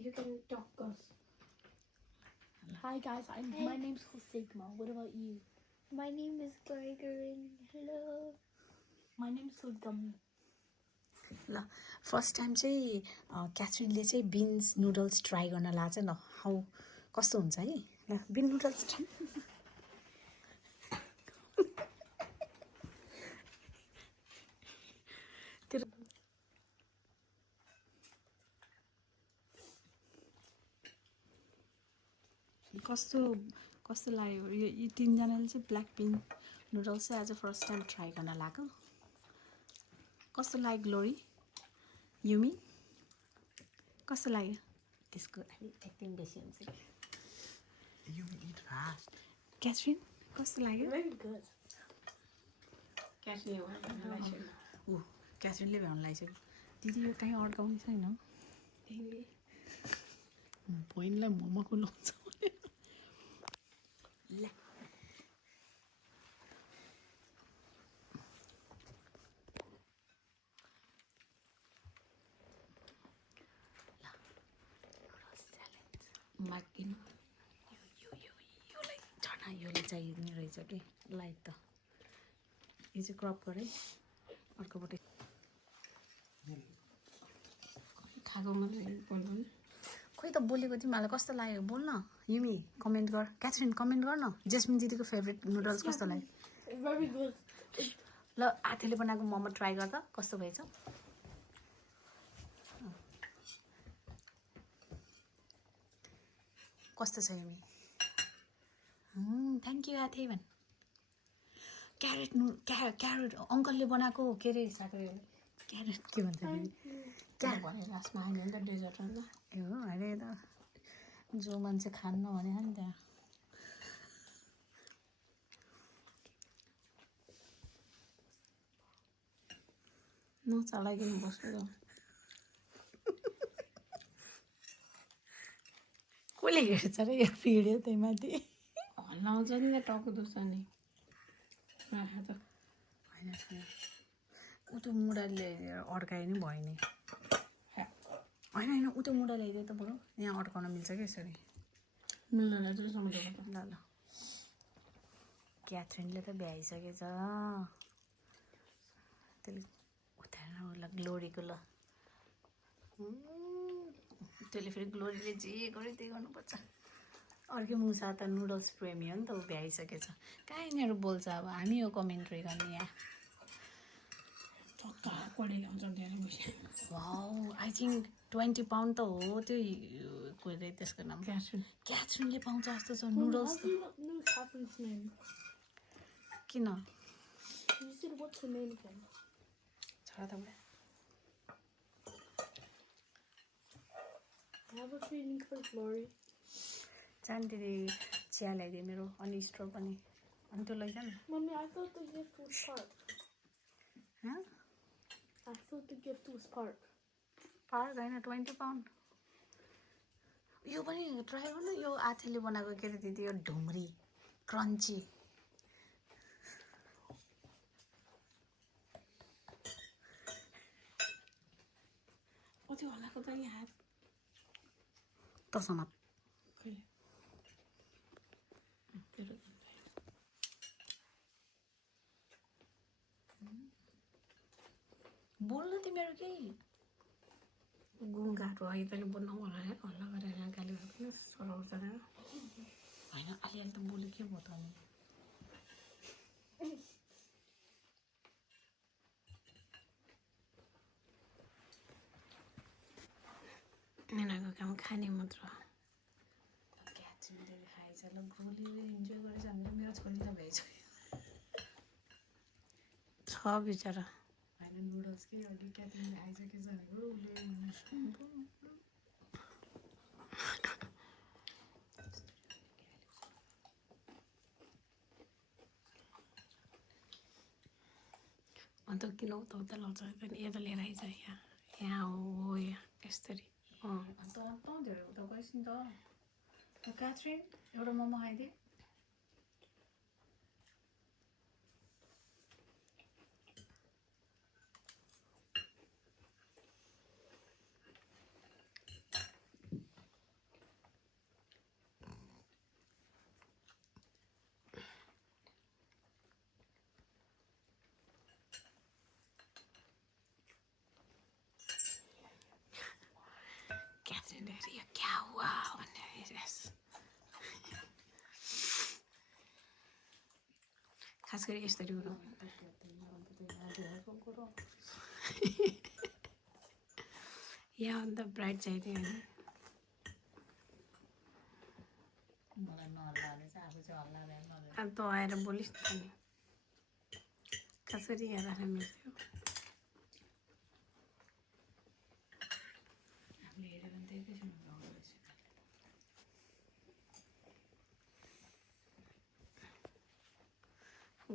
You can talk us. Hi guys, my name's Sigma. What about you? My name is Gregory. Hello. My name's Gulgam. ल first time चाहिँ क्याथरिनले चाहिँ beans noodles try गर्न लाग्छ न how कस्तो हुन्छ है ल बिन नुडल्स ट्राई कस्तो कस्तो लाग्यो यो यी तिनजनाले चाहिँ ब्ल्याक बिन नुडल्स चाहिँ आज फर्स्ट टाइम ट्राई गर्न लाग्यो कस्तो लाग्यो ग्लोरी युमी कस्तो लाग्यो त्यसको एक्टिङ बेसी हुन्छ You eat fast. क्याथरिन कस्तो लाग्यो Very good. ऊ क्याथरिनले भ्याउनु लगाइसक्यो दिदी यो कहीँ अड्काउने छैन बहिनीलाई मोमोको लाउँछ ल माग्दिनु योलाई झन् योले चाहिने रहेछ कि लाइट त यो चाहिँ क्रप गरेँ अर्कोपट्टि खाएको मात्रै बोल्नु खोइ त बोलेको तिमीहरूलाई कस्तो लाग्यो बोल न युमी कमेन्ट गर क्याथरिन कमेन्ट गर न जेस्मिन दिदीको फेभरेट नुडल्स कस्तो लाग्यो Very good. ल आथेले बनाएको मोमो ट्राई गर्दा कस्तो भएछ कस्तो छ युमी थ्याङ्क यू आथे भन् क्यारेट क्यारेट अङ्कलले बनाएको के अरे साथीहरूले क्यारेट के भन्छ भने लास्टमा आयो नि त डेजर्ट अन्त ए हो अरे त जो मान्छे खान्न भने नि त्यहाँ नचलाइदिनु बस्नु कसले हेर्छ र यो भिडियो त्यही माथि हल्लाउँछ नि त टाउको दुख्छ नि आहा त होइन ऊ त्यो मुढा ल्याएर अड्कायो नि भयो नि होइन ऊ त्यो मुढा ल्याइदियो त बरु यहाँ अड्काउन मिल्छ कि यसरी मिल्दैन चाहिँ समुद्रमा त ल ल क्याथरिनले त भ्याइसकेछ त्यसले उतारेर ल ग्लोरीको ल त्यसले फेरि ग्लोरीले जे गर्यो त्यही गर्नुपर्छ अर्कै मुसा त नुडल्स प्रेमी हो नि त ऊ भ्याइसकेछ कहाँ यिनीहरू बोल्छ अब हामी हो कमेन्ट्री गर्ने यहाँ चक्का कोडी ल्याउँछ धेरै पैसा वाउ आई थिङ्क 20 पाउन्ड त हो त्यो कोही त्यसको नाम क्याथरिनले पाउँछ जस्तो छ noodles How do you not know Catherine's name? किन You said what's her name again? छोरा त बुढा I have a feeling for Glory. चान्दिरी चिया ल्याइदियो मेरो अनि स्टोर पनि अनि त्यो लैजा न Mommy, I thought the gift was Park. हँ I thought the gift was Park. Park होइन 20 पाउन्ड यो पनि ट्राई गर्नु यो आथेले बनाएको के अरे दिदी यो ढुङ्ग्री क्रन्ची कति हल्लाएको त यहाँ हात त समात कहिले तेरो बोल्नु तिमीहरू केही गुङ्गाहरू है तैँले बोल्नु होला हल्ला गरेर यहाँ गाली गर्दैन सराउँछ होइन होइन अलिअलि त बोल्यो के भयो त अनि यिनीहरूको काम खाने मात्र क्याचले खाएछ ल गोलीले इन्जोय गरेछ भने मेरो छोरी त भइसक्यो छ बिचरा होइन नुडल्स के अघि क्याचले खाइसकेछ भनेको उसले अन्त किन उता उता लाउँछ यता लिएर आइज यहाँ यहाँ हो यहाँ यसरी अन्त धेरै उता गइस् नि त क्याथरिन एउटा मोमो खाइदिए हेर यो क्या हुआ भनेर यस खास गरी यसरी उठाउनु यहाँभन्दा ब्राइट चाहिँदैन होइन अब त आएर बोलिस् न नि खास गरी यहाँ राख्न मिल्थ्यो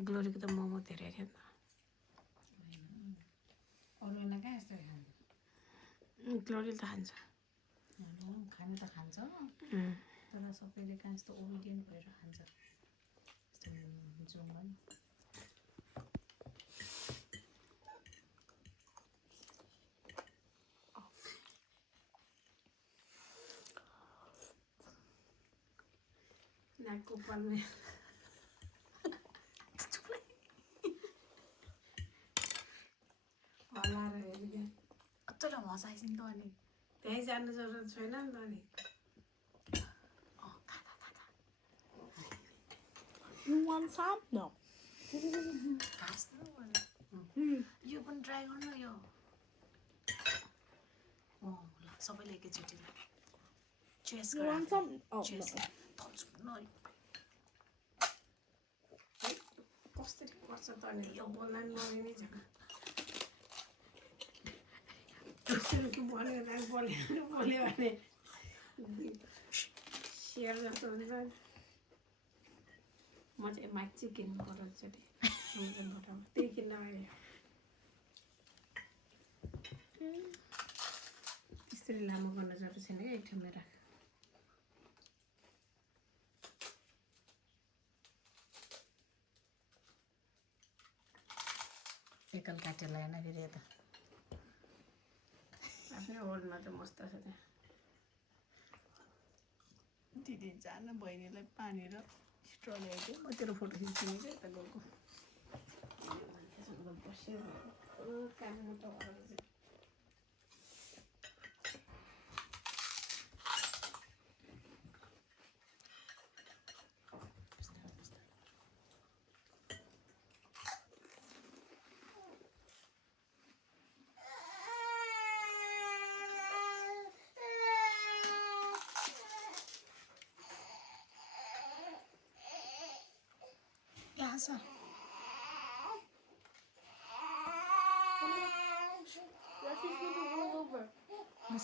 ग्लोरीको त मोमो धेरै थियो नि अरूलाई कहाँ यस्तो खान्छ त ग्लोरीले त खान्छ खान त खान्छ तर सबैले कहाँ यस्तो ओबिडियन्ट भएर खान्छ यस्तो जाउँ नि नाकको पाल्ने हल्लाएर हेर्ने कतिवटा हँसाइसिन् त अनि त्यहीँ जानु जरुरत छैन नि त अनि You want some? No. यो पनि ट्राई गर्नु यो ल सबैले एकैचोटि चेस You want some? Oh, चेस no. थप्छु न कसरी पर्छ त अनि यो बोल्दा नि मलाई नै छैन कि बोल्यो बोल्यो भने सेयर जस्तो हुन्छ नि म चाहिँ माइक चाहिँ किन्नु पर्छ त्यही किन्न मैले यसरी लामो गर्न जरुरत छैन क्या एक ठाउँमा राख एकल काटेर लगाएन फेरि यता आफ्नै होल्डमा त मस्त छ त्यहाँ दिदी जान बहिनीलाई पानी र स्ट्र ल्याएको म तेरो फोटो खिच्छु नि क्या यता गएको बस्यो काम मात्र गरेर यहाँ छ Let's just leave it roll over.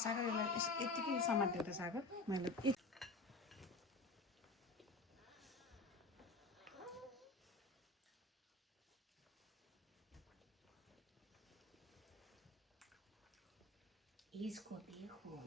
सागर यसलाई यतिकै समात्यो त सागर मैले यसको देखो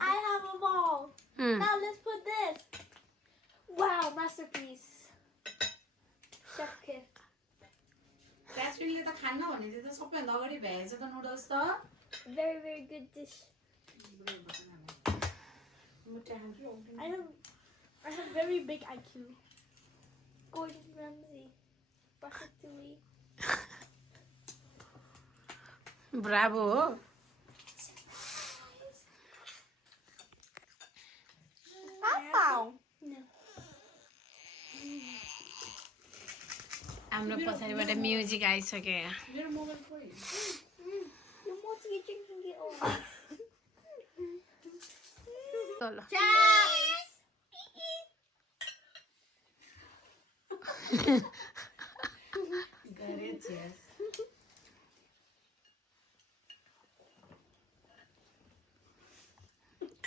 I have a ball. Now let's put this. Wow, masterpiece. Chef kiss. क्यासविनले त खान्न भने चाहिँ त सबैभन्दा अगाडि भ्याएछ त नुडल्स त Very, very good dish. I have very big IQ. Gordon Ramsay. Ratatouille. Bravo हो Wow. हाम्रो पछाडिबाट म्युजिक आइसक्यो यहाँ मेरो मोबाइल खोइ You want to get drinks and get over. ल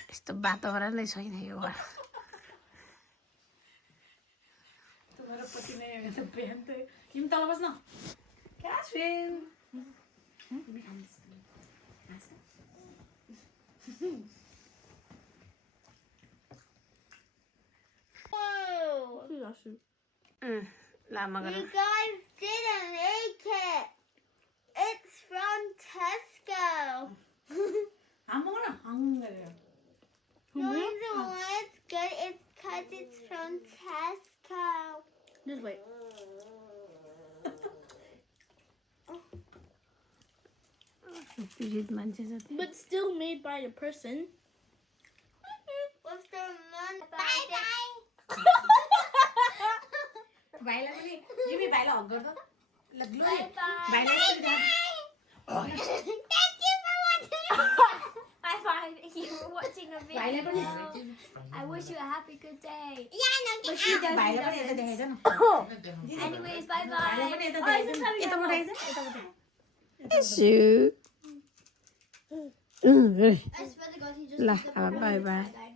यस्तो वातावरण नै छैन यो तुम्हारा पति नहीं आएगा तो पहन तो किम तल बस्न क्यासविन Whoa. Lama You guys didn't make it. It's from पीडित मान्छे जति But still made by a person. What's the man? Bye. भाइलाई पनि युमी भाइलाई हक गर्दा ल ग्लोरी Bye. भाइलाई पनि ध्यान Thank you for watching. High five if you were watching a भाइलाई पनि video. I wish you a happy good day. Yeah, no, But she does. भाइलाई पनि यता देखाइज न Anyways, bye भाइलाई bye. पनि यता Oh, देखाइज is this how we यता go? बढाइज यता बढाइज I swear to God, he just. La, bye bye.